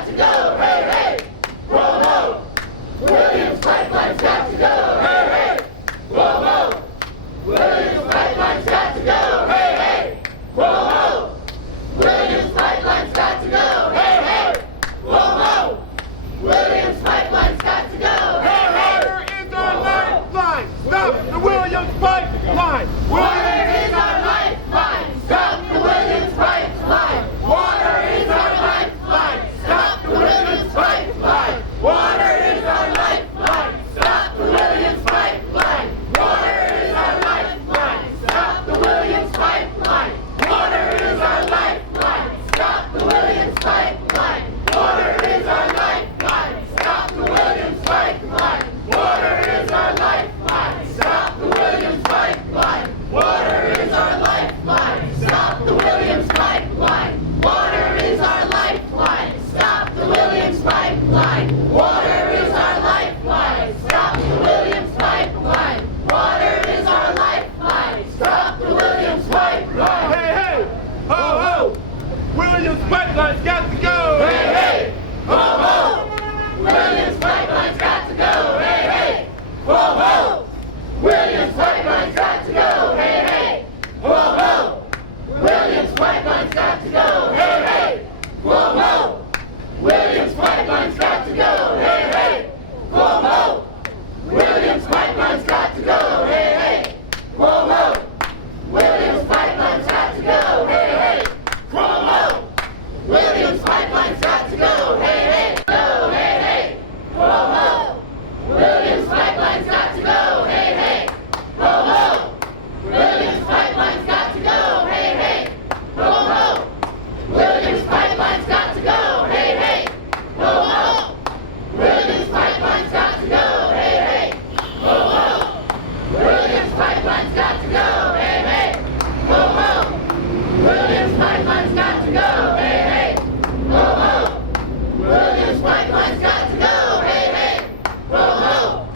got to go. Hey, hey. Cuomo. Williams Pipeline's got to go. Hey, hey. Cuomo. Williams Pipeline's got to go. Hey, hey. Cuomo. Williams Pipeline's got to go. Hey, hey. Cuomo. Williams Pipeline's got to go. Hey, hey. Water is our lifeline. Stop the Williams Pipeline. Water is our lifeline. Stop the Williams Pipeline. Water is our lifeline. Stop the Williams Pipeline. Water is our lifeline. Stop the Williams Pipeline. Water is our lifeline. Stop the Williams Pipeline. Water is our lifeline. Stop the Williams Pipeline. Water is our lifeline. Stop the Williams Pipeline. Water is our lifeline. Stop the Williams Pipeline. Water is our lifeline. Stop the Williams Pipeline. Water is our lifeline. Stop the Williams Pipeline. Water is our lifeline. Stop the Williams Pipeline. Water is our lifeline. Stop the Williams Pipeline. Hey, hey. Ho, ho. Williams Pipeline's got to go. Hey, hey. Ho, ho. Williams Pipeline's got to go. Hey, hey. Ho, ho. Williams Pipeline's got to go. Hey, hey. Ho, ho. Williams Pipeline's got to go. Hey, hey. Ho, ho. Williams Pipeline's got to go. Hey, hey. Ho, ho. Williams Pipeline's got to go. Hey, hey. Ho, ho. Williams Pipeline's got to go. Hey, hey. Ho, ho. Williams Pipeline's got to go. Hey, hey. Go. Hey, hey. Ho, ho. Williams Pipeline's got to go. Hey, hey. Ho, ho. Williams Pipeline's got to go. Hey, hey. Ho, ho. Williams Pipeline's got to go. Hey, hey. Ho, ho. Williams Pipeline's got to go. Hey, hey. Ho, ho. Williams Pipeline's got to go. Hey, hey. Ho, ho. Williams Pipeline's got to go. Hey, hey. Ho, ho. Williams Pipeline's got to go. Hey, hey. Ho, ho.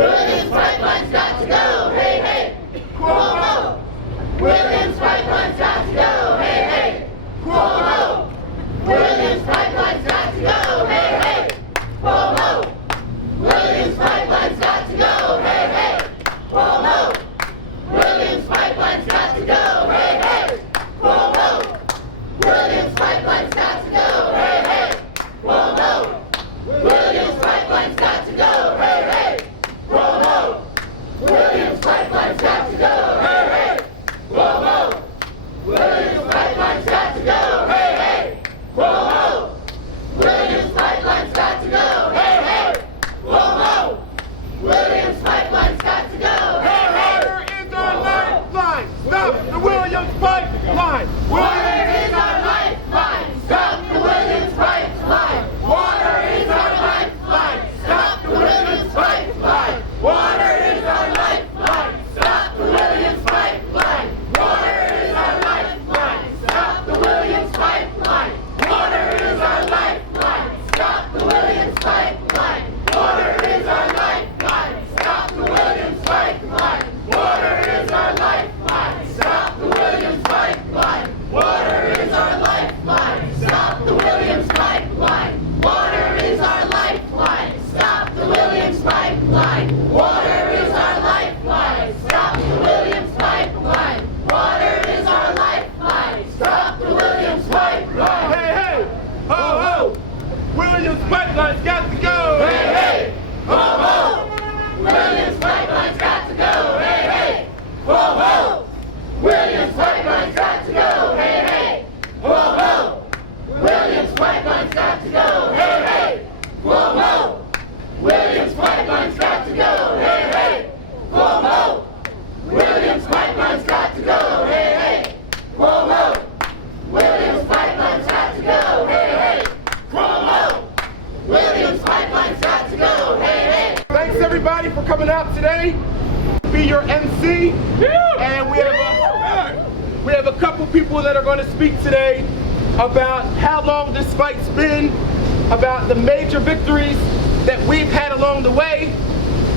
Williams Pipeline's got to go. Hey, hey. Ho, ho. Williams Pipeline's got to go. Hey, hey. Ho, ho. Williams Pipeline's got to go. Hey, hey. Ho, ho. Williams Pipeline's got to go. Hey, hey. Ho, ho. Williams Pipeline's got to go. Hey, hey. Ho, ho. Williams Pipeline's got to go. Hey, hey. Ho, ho. Williams Pipeline's got to go. Hey, hey. Ho, ho. Williams Pipeline's got to go. Hey, hey. Ho, ho. Williams Pipeline's got to go. Hey, hey. Ho, ho. Williams Pipeline's got to go. Hey, hey. Ho, ho. Williams Pipeline's got to go. Hey, hey. Water is our lifeline. Stop the Williams Pipeline. Water is our lifeline. Stop the Williams Pipeline. Water is our lifeline. Stop the Williams Pipeline. Water is our lifeline. Stop the Williams Pipeline. Water is our lifeline. Stop the Williams Pipeline. Water is our lifeline. Stop the Williams Pipeline. Water is our lifeline. Stop the Williams Pipeline. Water is our lifeline. Stop the Williams Pipeline. Water is our lifeline. Stop the Williams Pipeline. Water is our lifeline. Stop the Williams Pipeline. Water is our lifeline. Stop the Williams Pipeline. Water is our lifeline. Stop the Williams Pipeline. Hey, hey. Ho, ho. Williams Pipeline's got to go. Hey, hey. Ho, ho. Williams Pipeline's got to go. Hey, hey. Ho, ho. Williams Pipeline's got to go. Hey, hey. Ho, ho. Williams Pipeline's got to go. Hey, hey. Ho, ho. Williams Pipeline's got to go. Hey, hey. Ho, ho. Williams Pipeline's got to go. Hey, hey. Ho, ho. Williams Pipeline's got to go. Hey, hey. Ho, ho. Williams Pipeline's got to go. Hey, hey. Thanks everybody for coming out today. Be your MC. And we have a couple people that are going to speak today about how long this fight's been, about the major victories that we've had along the way,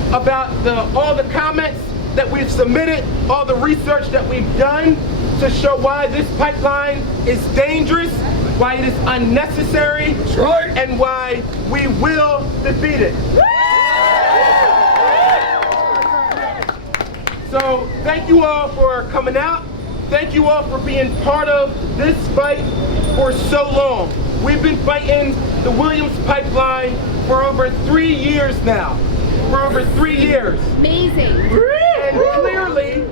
about all the comments that we've submitted, all the research that we've done to show why this pipeline is dangerous why it is unnecessary, That's right. and why we will defeat it. So thank you all for coming out. Thank you all for being part of this fight for so long. We've been fighting the Williams pipeline for over 3 years now. For over 3 years. Amazing. And clearly,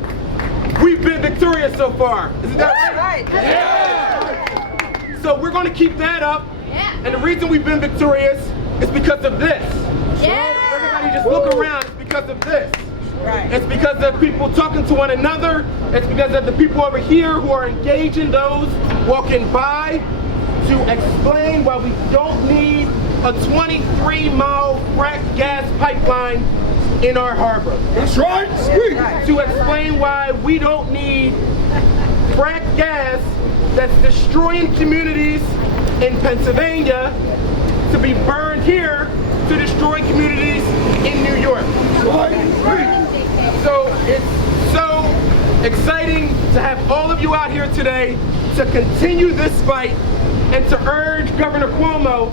we've been victorious so far. Isn't that right? Yeah. So we're going to keep that up. Yeah. And the reason we've been victorious is because of this. Yeah. Everybody just look around. It's because of this. Right. It's because of people talking to one another. It's because of the people over here who are engaging those walking by to explain why we don't need a 23-mile frack gas pipeline in our harbor. That's right. Sweet. To explain why we don't need frack gas that's destroying communities in Pennsylvania to be burned here to destroy communities in New York. So it's so exciting to have all of you out here today to continue this fight and to urge Governor Cuomo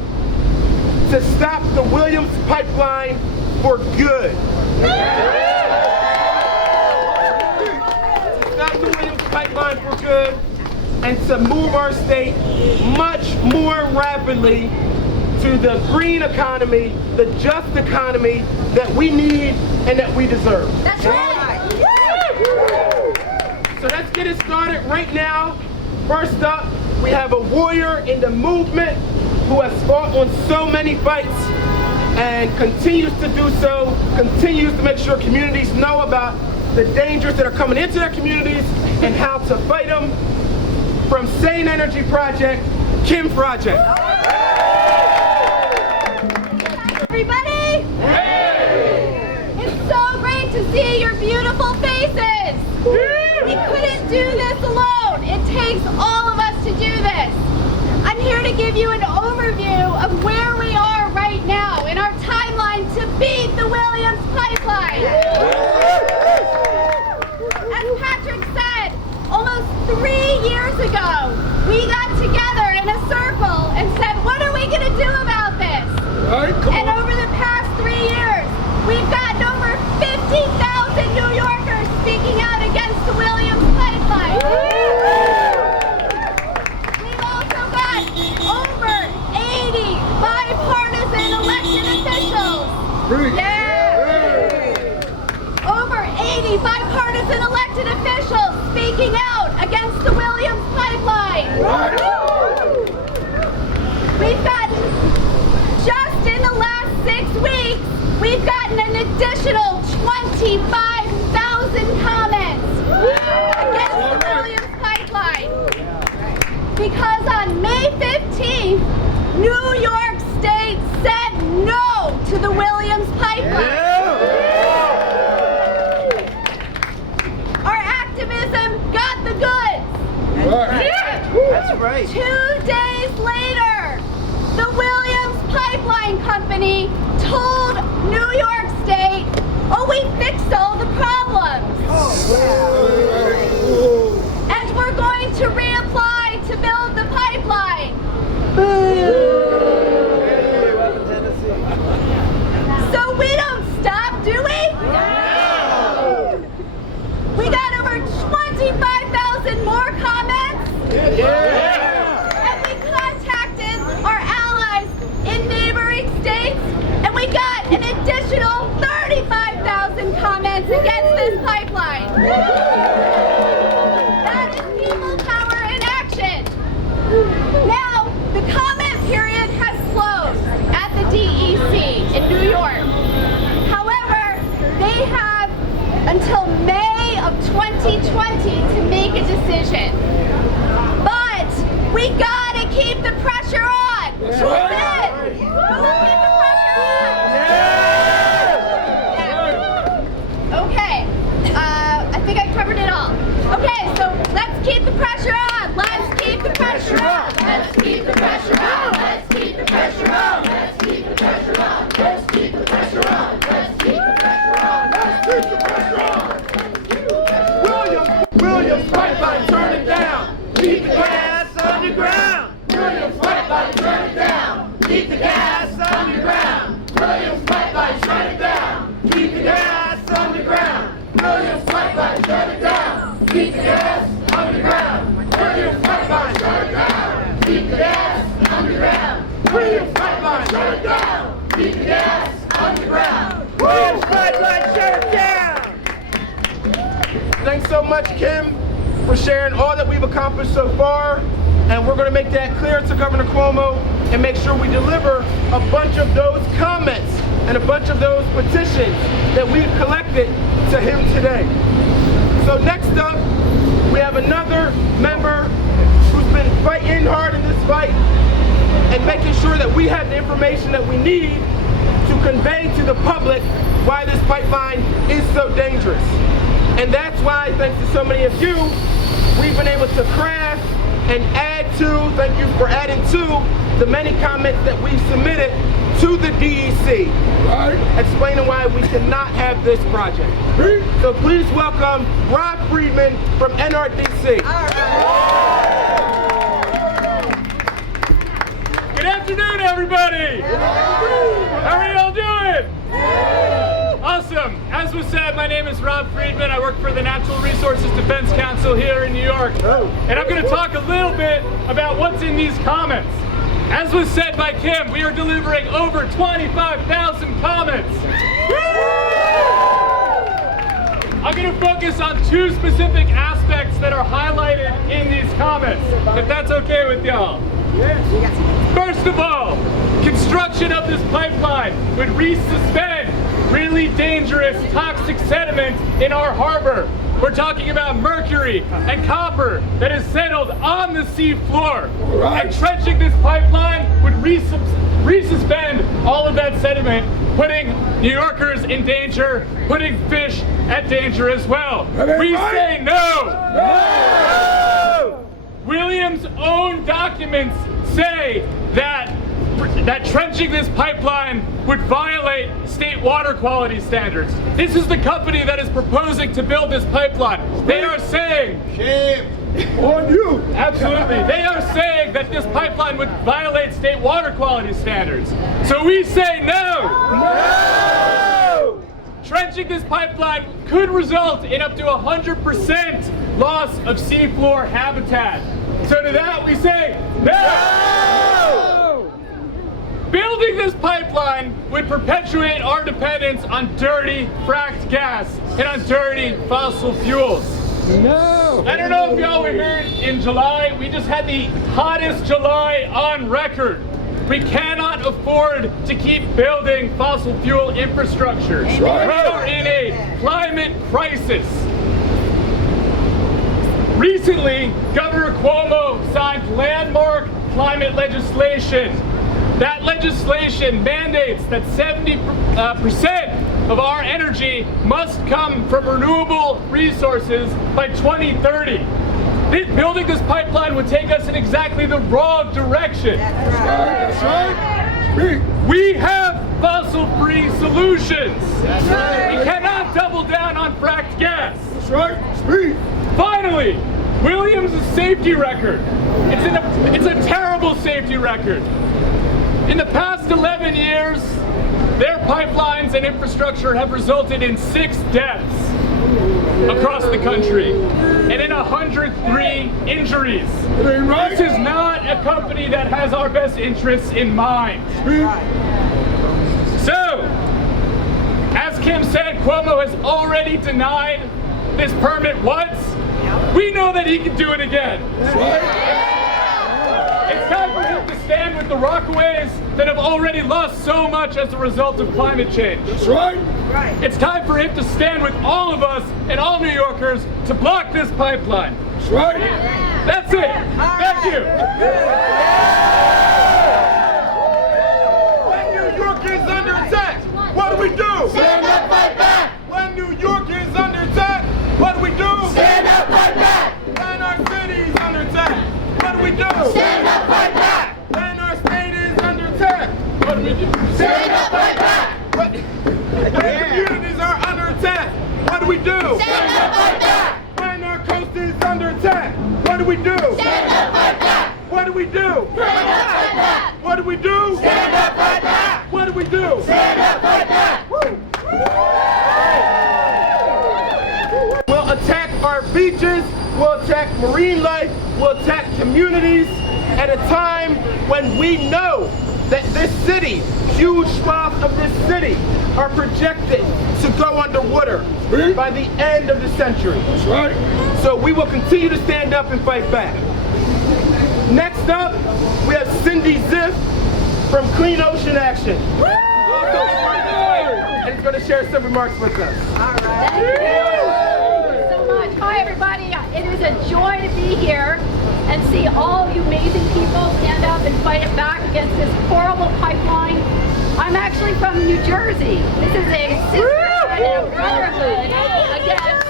to stop the Williams pipeline for good. To stop the Williams pipeline for good and to move our state much more rapidly to the green economy, the just economy that we need and that we deserve. That's right. So let's get it started right now. First up, we have a warrior in the movement who has fought on so many fights and continues to do so, continues to make sure communities know about the dangers that are coming into their communities and how to fight them. From Sane Energy Project, Kim Project. Everybody? Hey! It's so great to see your beautiful faces. We couldn't do this alone. It takes all of us to do this. I'm here to give you an overview of where we are right now in our timeline to beat the Williams pipeline. As Patrick said, almost 3 years ago, we got together in a circle and said, what are we going to do about this? Right, come And on. over the past 3 years, we've gotten over 50,000 New Yorkers speaking out against the Williams pipeline. We've also got over 80 bipartisan elected officials. Great. Yeah. Over 80 bipartisan elected officials speaking out against the Williams pipeline. Right. We've gotten, just in the last 6 weeks, we've gotten an additional 25,000 comments against the Williams pipeline. Because on May 15th, New York State said no to the Williams pipeline. Our activism got the goods. Right. That's right. 2 days later, the Williams Pipeline Company told New York State, oh, we fixed all the problems. And we're going to reapply to build the pipeline. So we don't stop, do we? We got over 25,000 more comments. And we contacted our allies in neighboring states, and we got an additional 35,000 comments against this pipeline. That is people power in action. Now, the comment period has closed at the DEC in New York. However, they have until May of 2020 to make a decision. But we gotta keep the pressure on. That's right. Keep the pressure on. Yeah. Okay. I think I covered it all. Okay, so let's keep the pressure on. Let's keep the pressure on. Let's keep the pressure on. Let's keep the pressure on. Let's keep the pressure on. Let's keep the pressure on. Let's keep the pressure on. Let's keep the pressure on. Williams pipeline, turn it down. Keep the gas underground. Williams gas underground. Williams Pipeline, shut it down. Keep the gas underground. Williams Pipeline, shut it down. Keep the gas underground. Williams Pipeline, shut it down. Keep the gas underground. Williams Pipeline, shut it down. Keep the gas underground. Williams Pipeline, shut it down. Thanks so much, Kim, for sharing all that we've accomplished so far. And we're going to make that clear to Governor Cuomo and make sure we deliver a bunch of those comments and a bunch of those petitions that we've collected to him today. So next up, we have another member who's been fighting hard in this fight and making sure that we have the information that we need to convey to the public why this pipeline is so dangerous. And that's why, thanks to so many of you, we've been able to craft and add to, thank you for adding to, the many comments that we've submitted to the DEC, explaining why we cannot have this project. So please welcome Rob Friedman from NRDC. Good afternoon, everybody! How are y'all doing? Awesome. As was said, my name is Rob Friedman. I work for the Natural Resources Defense Council here in New York. And I'm going to talk a little bit about what's in these comments. As was said by Kim, we are delivering over 25,000 comments. I'm going to focus on two specific aspects that are highlighted in these comments, if that's okay with y'all. First of all, construction of this pipeline would resuspend really dangerous toxic sediment in our harbor. We're talking about mercury and copper that is settled on the sea floor. And trenching this pipeline would resuspend all of that sediment, putting New Yorkers in danger, putting fish at danger as well. We say no! No! Williams' own documents say that trenching this pipeline would violate state water quality standards. This is the company that is proposing to build this pipeline. They are saying, Shame on you. absolutely, they are saying that this pipeline would violate state water quality standards. So we say no! No! Trenching this pipeline could result in up to 100% loss of seafloor habitat. So to that we say no! Building this pipeline would perpetuate our dependence on dirty fracked gas and on dirty fossil fuels. No! I don't know if y'all were here in July. We just had the hottest July on record. We cannot afford to keep building fossil fuel infrastructure. We are in a climate crisis. Recently, Governor Cuomo signed landmark climate legislation. That legislation mandates that 70% of our energy must come from renewable resources by 2030. Building this pipeline would take us in exactly the wrong direction. That's right. We have fossil-free solutions. That's right. We cannot double down on fracked gas. That's right. Speak. Finally, Williams' safety record. It's a terrible safety record. In the past 11 years, their pipelines and infrastructure have resulted in 6 deaths across the country and in 103 injuries. This is not a company that has our best interests in mind. So, as Kim said, Cuomo has already denied this permit once. We know that he can do it again. It's time for him to stand with the Rockaways that have already lost so much as a result of climate change. That's right. It's time for him to stand with all of us and all New Yorkers to block this pipeline. That's right. That's it. Thank you. When New York is under attack, what do we do? Stand up, fight back. When New York is under attack, what do we do? Stand up, fight back. When our city is under attack, what do we do? Stand up, fight back. When our state is under attack, what do we do? Stand up, fight back. When communities are under attack, what do we do? Stand up, fight back. When our coast is under attack, what do we do? Stand up, fight back. What do we do? Stand up, fight back. What do we do? Stand up, fight do? Stand up, fight back. We'll attack our beaches, we'll attack marine life, we'll attack communities at a time when we know that this city, huge swaths of this city, are projected to go underwater by the end of the century. That's right. So we will continue to stand up and fight back. Next up, we have Cindy Ziff from Clean Ocean Action. And he's going to share some remarks with us. All right. Thank you so much. Hi, everybody. It is a joy to be here and see all you amazing people stand up and fight it back against this horrible pipeline. I'm actually from New Jersey. This is a sisterhood and a brotherhood against.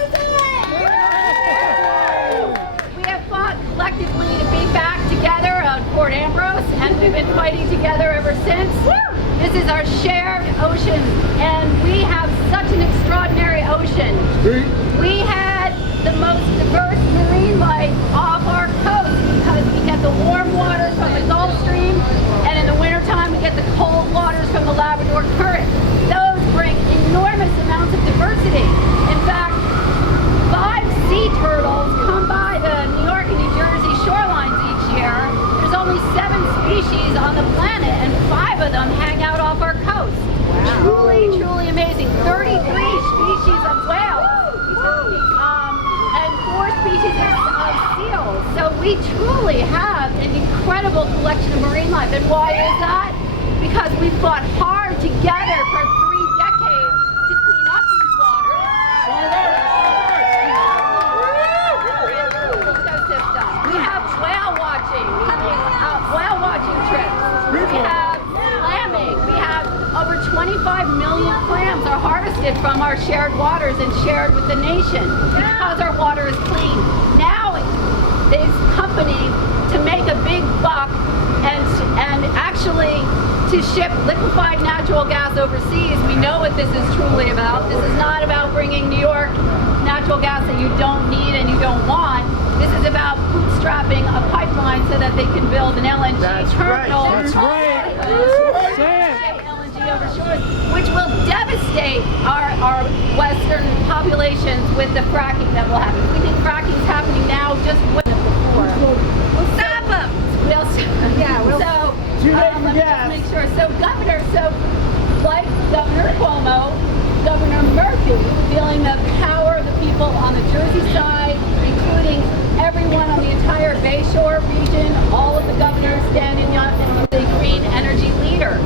We have fought collectively to be back together on Port Ambrose, and we've been fighting together ever since. This is our shared ocean, and we have such an extraordinary ocean. We had the most diverse marine life off our coast because we get the warm waters from the Gulf Stream, and in the wintertime we get the cold waters from the Labrador Current. Those bring enormous amounts of diversity. In fact, 5 sea turtles come by the New York and New Jersey shorelines each year. There's only 7 species on the planet, and 5 of them hang out off our coast. Truly, truly amazing. 33 species of whales. And 4 species of seals. So we truly have an incredible collection of marine life. And why is that? Because we fought hard together for 3 decades to clean up these waters. We have whale watching, whale watching trips. We have clamming. We have over 25 million clams are harvested from our shared waters and shared with the nation because our water is clean. Now these companies, to make a big buck and actually to ship liquefied natural gas overseas, we know what this is truly about. This is not about bringing New York natural gas that you don't need and you don't want. This is about bootstrapping a pipeline so that they can build an LNG terminal. That's right. LNG over shores, which will devastate our western populations with the fracking that will happen. We think fracking is happening now, just wait before. We'll stop them. Let me just make sure. So like Governor Cuomo, Governor Murphy, feeling the power of the people on the Jersey side, including everyone on the entire Bayshore region, all of the governors standing up and the green energy leader.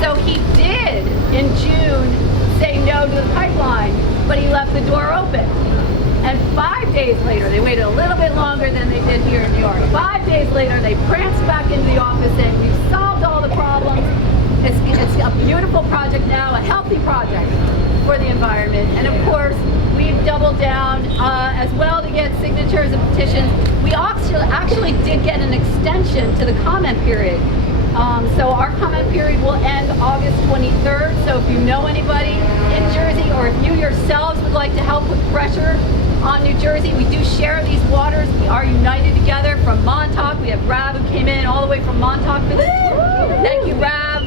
So he did, in June, say no to the pipeline, but he left the door open. And 5 days later, they waited a little bit longer than they did here in New York. 5 days later, they pranced back into the office and we've solved all the problems. It's a beautiful project now, a healthy project for the environment. And of course, we've doubled down as well to get signatures and petitions. We actually did get an extension to the comment period. So our comment period will end August 23rd. So if you know anybody in Jersey, or if you yourselves would like to help with pressure on New Jersey, we do share these waters. We are united together from Montauk. We have Rab who came in all the way from Montauk for this. Thank you, Rab.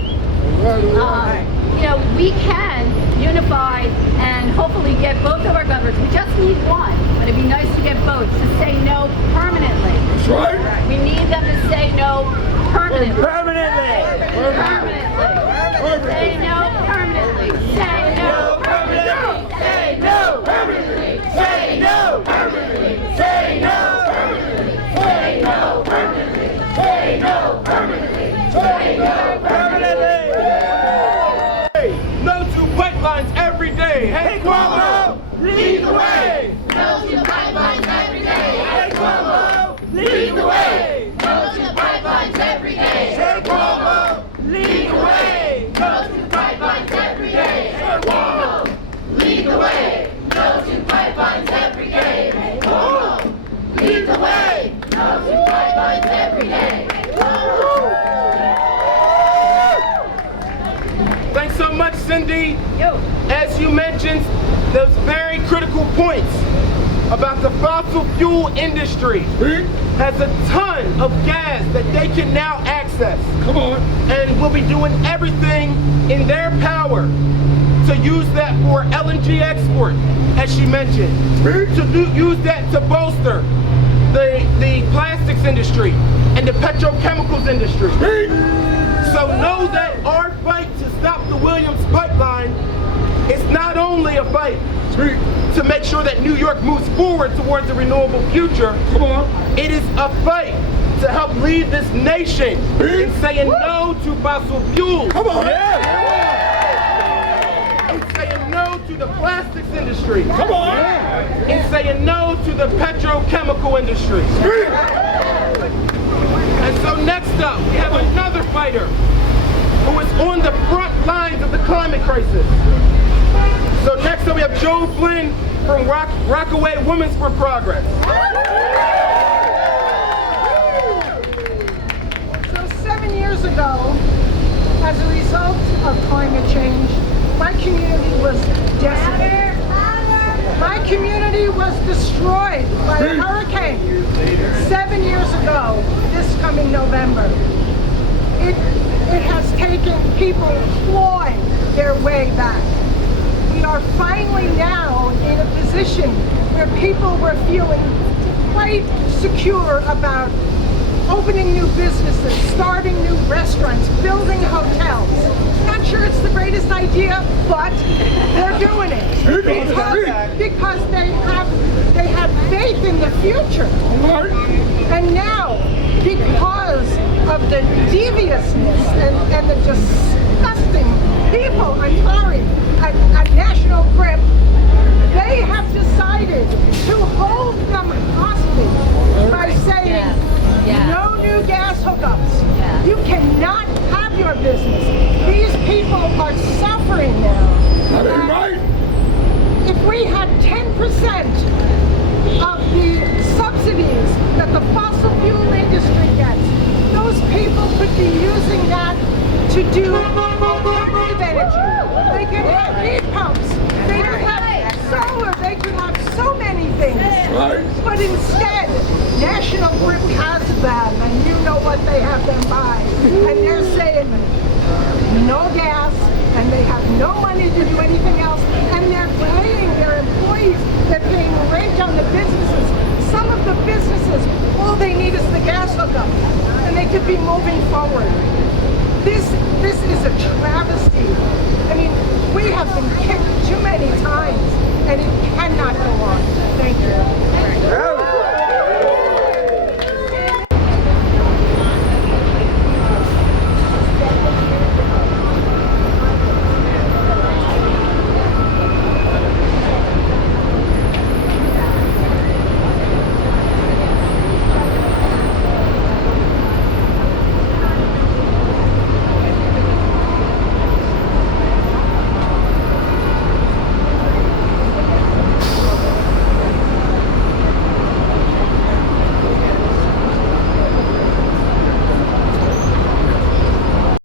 You know, we can unify and hopefully get both of our governors. We just need one, but it'd be nice to get both to say no permanently. That's right. We need them to say no permanently. Permanently. Say no permanently. Say no permanently. Say no permanently. Say no permanently. Say no permanently. Say no permanently. Say no permanently. Say no permanently. No to pipelines every day. Hey, Cuomo, lead the way. No to pipelines every day. Hey, Cuomo, lead the way. No to pipelines every day. Hey, Cuomo, lead the way. No to pipelines every day. Hey, Cuomo, lead the way. No to pipelines every day. Hey, Cuomo, lead the way. No to pipelines every day. Hey, Cuomo. Thanks so much, Cindy. As you mentioned, those very critical points about the fossil fuel industry has a ton of gas that they can now access. Come on. And we'll be doing everything in their power to use that for LNG export, as she mentioned, to use that to bolster the plastics industry and the petrochemicals industry. So know that our fight to stop the Williams pipeline is not only a fight to make sure that New York moves forward towards a renewable future. It is a fight to help lead this nation in saying no to fossil fuels. In saying no to the plastics industry. In saying no to the petrochemical industry. And so next up, we have another fighter who is on the front lines of the climate crisis. So next up we have Joe Flynn from Rockaway Women's for Progress. So 7 years ago, as a result of climate change, my community was decimated. My community was destroyed by a hurricane 7 years ago, this coming November. It has taken people clawing their way back. We are finally now in a position where people were feeling quite secure about opening new businesses, starting new restaurants, building hotels. Not sure it's the greatest idea, but they're doing it because they have faith in the future. And now, because of the deviousness and the disgusting people, I'm sorry, at National Grip, they have decided to hold them hostage by saying no new gas hookups. You cannot have your business. These people are suffering now. If we had 10% of the subsidies that the fossil fuel industry gets, those people could be using that to do alternative energy. They could have heat pumps. They could have solar. They could have so many things. But instead, National Grid has them, and you know what they have them by. And they're saying no gas, and they have no money to do anything else, and they're paying their employees, they're paying rent on the businesses. Some of the businesses, all they need is the gas hookup, and they could be moving forward. This is a